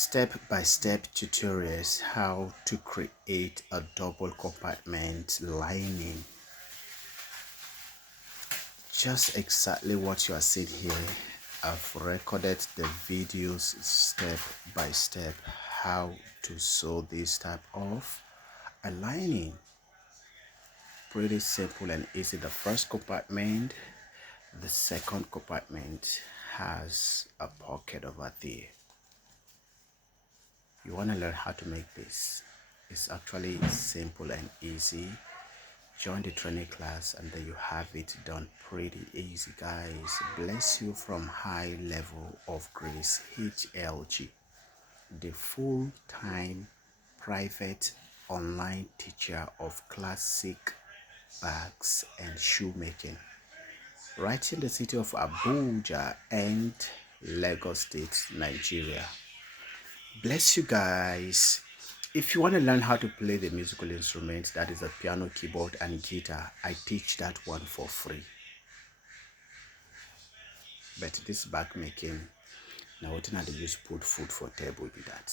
Step-by-step tutorials how to create a double compartment lining. Just exactly what you are seeing here. I've recorded the videos step by step how to sew this type of a lining. Pretty simple and easy. The first compartment, the second compartment has a pocket over there. You want to learn how to make this. It's actually simple and easy. Join the training class and then you have it done pretty easy, guys. Bless you from high level of grace HLG, the full-time private online teacher of classic bags and shoemaking, right in the city of Abuja and Lagos State, Nigeria. Bless you guys. If you want to learn how to play the musical instrument, that is a piano, keyboard and guitar, I teach that one for free. But this bag making, now what I use put food for table with that.